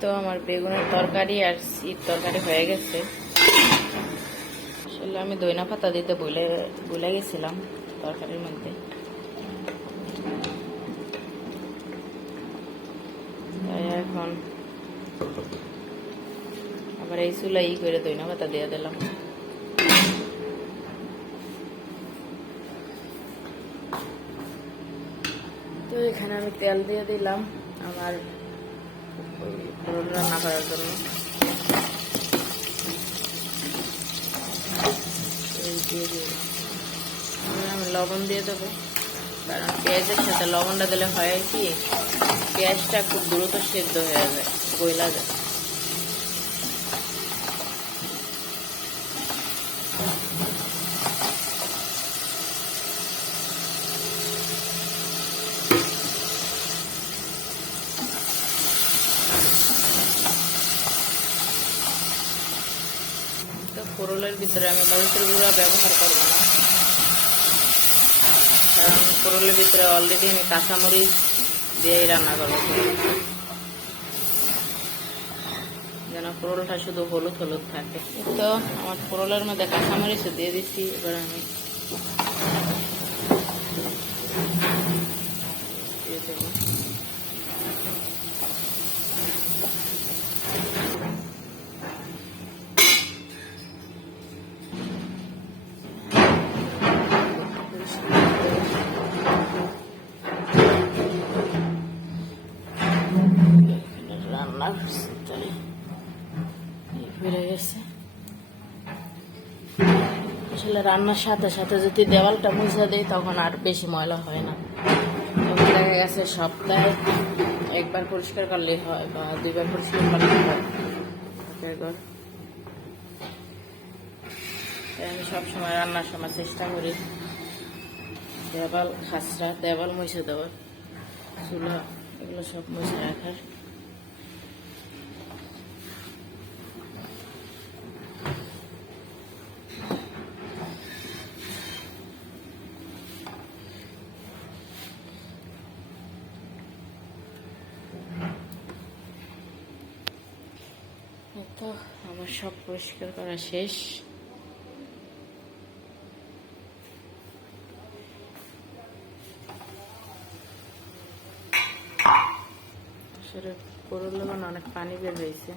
তো আমার বেগুনের তরকারি আর শীত তরকারি হয়ে গেছে। আসলে আমি দইনা পাতা দিতে ভুলে ভুলে গেছিলাম তরকারির মধ্যে। তাই এখন আবার এই চুলা ই করে দইনা পাতা দিয়ে দিলাম। তো এখানে আমি তেল দিয়ে দিলাম। আমার রান্না করার জন্য। আমি লবণ দিয়ে দেবো। কারণ পেঁয়াজের সাথে লবণটা দিলে হয় কি, পেঁয়াজটা খুব দ্রুত সেদ্ধ হয়ে যাবে গইলা যায়। পোরলের ভিতরে আমি মরিচের গুঁড়া ব্যবহার করব না। কারণ পোরলের ভিতরে অলরেডি আমি কাঁচামরিচ দিয়েই রান্না করব। যেন পোরলটা শুধু হলুদ হলুদ থাকে। তো আমার পোরলের মধ্যে কাঁচামরিচও দিয়ে দিচ্ছি। এবার আমি ফিরে গেছে আসলে রান্নার সাথে সাথে যদি দেওয়ালটা মুছে দিই তখন আর বেশি ময়লা হয় না তখন দেখা গেছে সপ্তাহে একবার পরিষ্কার করলে হয় বা দুইবার পরিষ্কার করলে হয় আমি সবসময় রান্নার সময় চেষ্টা করি দেওয়াল খাসরা দেওয়াল মুছে দেওয়ার চুলা এগুলো সব মুছে রাখার তো আমার সব পরিষ্কার করা শেষ। আসলে করলে মানে অনেক পানি বের হয়েছে।